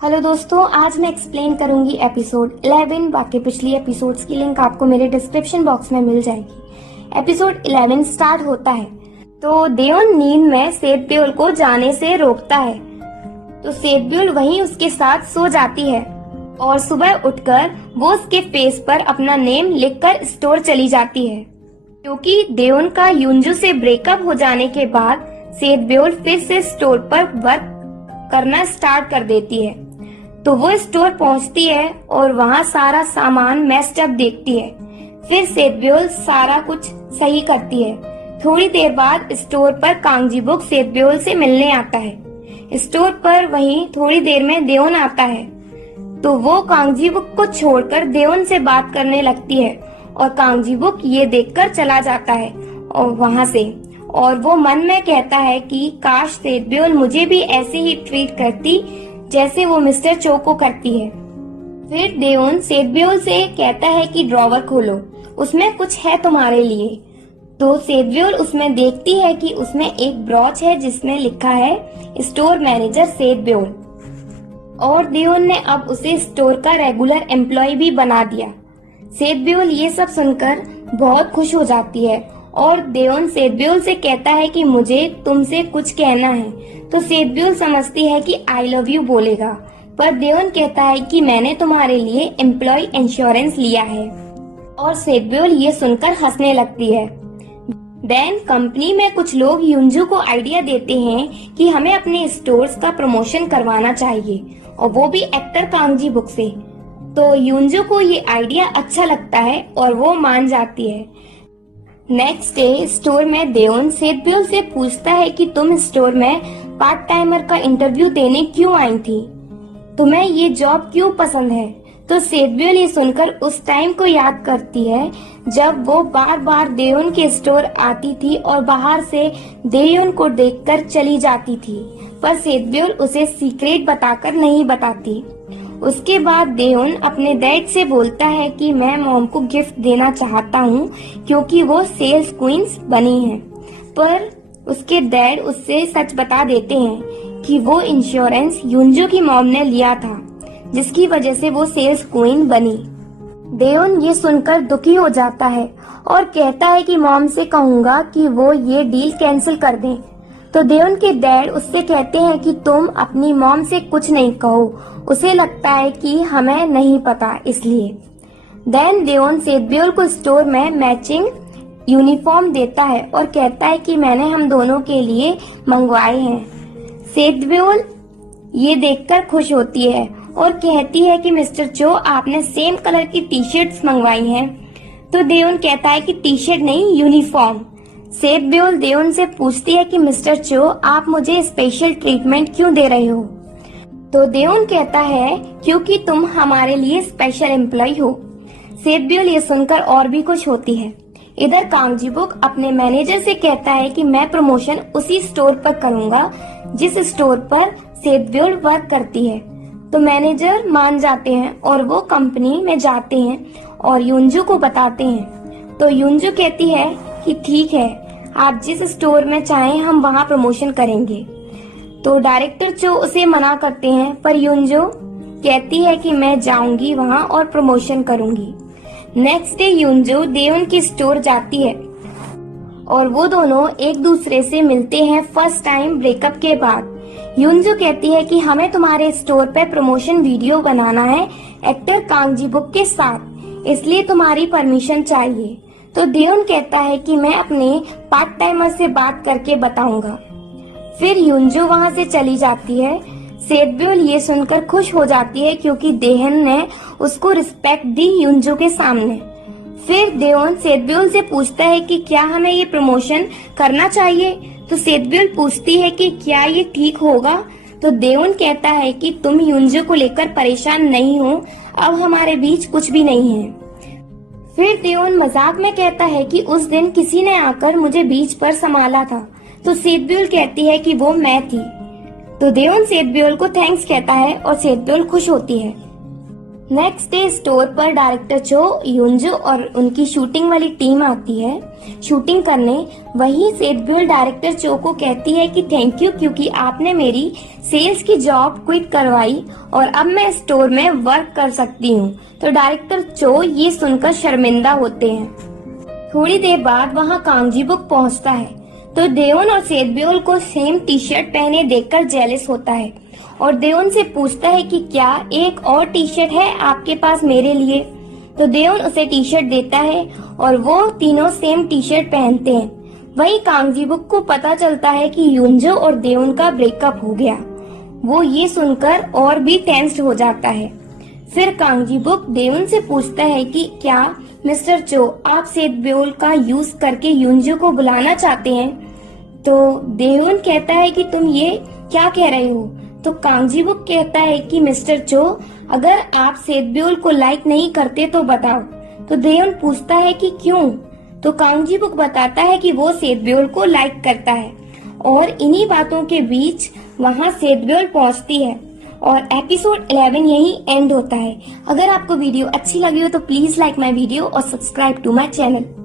Hello दोस्तों, आज मैं एक्सप्लेन करूंगी एपिसोड 11। बाकी पिछली एपिसोड्स की लिंक आपको मेरे डिस्क्रिप्शन बॉक्स में मिल जाएगी। एपिसोड 11 स्टार्ट होता है तो देओन नींद में सेतब्योल को जाने से रोकता है, तो सेतब्योल वहीं उसके साथ सो जाती है और सुबह उठकर वो उसके फेस पर अपना नेम लिखकर स्टोर चली जाती है। क्योंकि देओन का युंजू से ब्रेकअप हो जाने के बाद सेतब्योल फिर से स्टोर पर वर्क करना स्टार्ट कर देती है। तो वो स्टोर पहुंचती है और वहाँ सारा सामान मेस्ड अप देखती है। फिर सेतब्योल सारा कुछ सही करती है। थोड़ी देर बाद स्टोर पर कांगजीबुक सेतब्योल से मिलने आता है। स्टोर पर वहीं थोड़ी देर में देओन आता है, तो वो कांगजीबुक को छोड़कर देओन से बात करने लगती है और कांगजीबुक ये देखकर चला जाता है और वहाँ से। और वो मन में कहता है कि काश सेतब्योल मुझे भी ऐसे ही ट्रीट करती जैसे वो मिस्टर चो को करती है। फिर देओन सेतब्योल से कहता है कि ड्रॉवर खोलो, उसमें कुछ है तुम्हारे लिए। तो सेतब्योल उसमें देखती है कि उसमें एक ब्रॉच है जिसमें लिखा है स्टोर मैनेजर सेतब्योल, और देओन ने अब उसे स्टोर का रेगुलर एम्प्लॉय भी बना दिया। सेतब्योल ये सब सुनकर बहुत खुश हो जाती है और देओन सेतब्योल से कहता है कि मुझे तुमसे कुछ कहना है। तो सेतब्योल समझती है कि आई लव यू बोलेगा, पर देओन कहता है कि मैंने तुम्हारे लिए एम्प्लॉय इंश्योरेंस लिया है। और सेतब्योल ये सुनकर हंसने लगती है। देन कंपनी में कुछ लोग युंजू को आइडिया देते हैं कि हमें अपने स्टोर्स का प्रमोशन करवाना चाहिए, और वो भी एक्टर कांगजीबुक से। तो युंजू को ये आइडिया अच्छा लगता है और वो मान जाती है। नेक्स्ट डे स्टोर में देओन सेतब्योल से पूछता है कि तुम स्टोर में पार्ट टाइमर का इंटरव्यू देने क्यों आई थी, तुम्हें ये जॉब क्यों पसंद है। तो सेतब्योल ये सुनकर उस टाइम को याद करती है जब वो बार बार देओन के स्टोर आती थी और बाहर से देओन को देखकर चली जाती थी, पर सेतब्योल उसे सीक्रेट बताकर नहीं बताती। उसके बाद देओन अपने डैड से बोलता है कि मैं मॉम को गिफ्ट देना चाहता हूँ क्योंकि वो सेल्स क्वींस बनी हैं, पर उसके डैड उससे सच बता देते हैं कि वो इंश्योरेंस युंजू की मॉम ने लिया था, जिसकी वजह से वो सेल्स क्वीन बनी। देओन ये सुनकर दुखी हो जाता है और कहता है कि मॉम से कहूँगा कि वो ये डील कैंसिल कर दें। तो देओन के डैड उससे कहते हैं कि तुम अपनी मॉम से कुछ नहीं कहो, उसे लगता है कि हमें नहीं पता इसलिए। देन देओन सेतब्योल को स्टोर में मैचिंग यूनिफॉर्म देता है और कहता है कि मैंने हम दोनों के लिए मंगवाए हैं। सेतब्योल ये देखकर खुश होती है और कहती है कि मिस्टर चो आपने सेम कलर की टी शर्ट्स मंगवाई हैं। तो देओन कहता है कि टी शर्ट नहीं, यूनिफॉर्म। सेतब्योल देओन से पूछती है कि मिस्टर चो आप मुझे स्पेशल ट्रीटमेंट क्यों दे रहे हो। तो देओन कहता है क्योंकि तुम हमारे लिए स्पेशल एम्प्लॉय हो। सेतब्योल ये सुनकर और भी खुश होती है। इधर कांगजीबुक अपने मैनेजर से कहता है कि मैं प्रमोशन उसी स्टोर पर करूंगा जिस स्टोर पर सेतब्योल वर्क करती है। तो मैनेजर मान जाते हैं और वो कंपनी में जाते हैं और युंजू को बताते हैं। तो युंजू कहती है कि ठीक है, आप जिस स्टोर में चाहें हम वहाँ प्रमोशन करेंगे। तो डायरेक्टर चो उसे मना करते हैं, पर युंजू कहती है कि मैं जाऊंगी वहाँ और प्रमोशन करूंगी। नेक्स्ट डे युंजू देओन की स्टोर जाती है और वो दोनों एक दूसरे से मिलते हैं फर्स्ट टाइम ब्रेकअप के बाद। युंजू कहती है कि हमें तुम्हारे स्टोर पे प्रमोशन वीडियो बनाना है एक्टर कांगजीबुक के साथ, इसलिए तुम्हारी परमिशन चाहिए। तो देओन कहता है कि मैं अपने पार्ट टाइमर से बात करके बताऊंगा। फिर युंजू वहाँ से चली जाती है। सेतब्योल ये सुनकर खुश हो जाती है क्योंकि देहन ने उसको रिस्पेक्ट दी युंजू के सामने। फिर देओन सेतब्योल से पूछता है कि क्या हमें ये प्रमोशन करना चाहिए। तो सेतब्योल पूछती है कि क्या ये ठीक होगा। तो देओन कहता है कि तुम युंजू को लेकर परेशान नहीं हो, अब हमारे बीच कुछ भी नहीं है। फिर देओन मजाक में कहता है कि उस दिन किसी ने आकर मुझे बीच पर संभाला था। तो सेतब्योल कहती है कि वो मैं थी। तो देओन सेतब्योल को थैंक्स कहता है और सेतब्योल खुश होती है। नेक्स्ट डे स्टोर पर डायरेक्टर चो, युनजो और उनकी शूटिंग वाली टीम आती है शूटिंग करने। वहीं सेतब्यूल डायरेक्टर चो को कहती है कि थैंक यू क्योंकि आपने मेरी सेल्स की जॉब क्विट करवाई और अब मैं स्टोर में वर्क कर सकती हूँ। तो डायरेक्टर चो ये सुनकर शर्मिंदा होते हैं। थोड़ी देर बाद वहाँ कांगजीबुक पहुँचता है तो देओन और सेतब्यूल को सेम टी शर्ट पहने देखकर जेलस होता है और देओन से पूछता है कि क्या एक और टी शर्ट है आपके पास मेरे लिए। तो देओन उसे टी शर्ट देता है और वो तीनों सेम टी शर्ट पहनते हैं। वहीं कांगजीबुक को पता चलता है कि युनजो और देओन का ब्रेकअप हो गया। वो ये सुनकर और भी टेंस्ड हो जाता है। फिर कांगजीबुक देओन से पूछता है कि क्या मिस्टर चो आप सेतब्यूल का यूज करके युनजो को बुलाना चाहते हैं। तो देओन कहता है कि तुम ये क्या कह रहे हो। तो कांगजीबुक कहता है कि मिस्टर चो अगर आप सेतब्यूल को लाइक नहीं करते तो बताओ। तो देओन पूछता है कि क्यों। तो कांगजीबुक बताता है कि वो सेतब्यूल को लाइक करता है और इन्हीं बातों के बीच वहाँ सेतब्यूल पहुँचती है और एपिसोड 11 यही एंड होता है। अगर आपको वीडियो अच्छी लगी हो तो प्लीज लाइक माई वीडियो और सब्सक्राइब टू माई चैनल।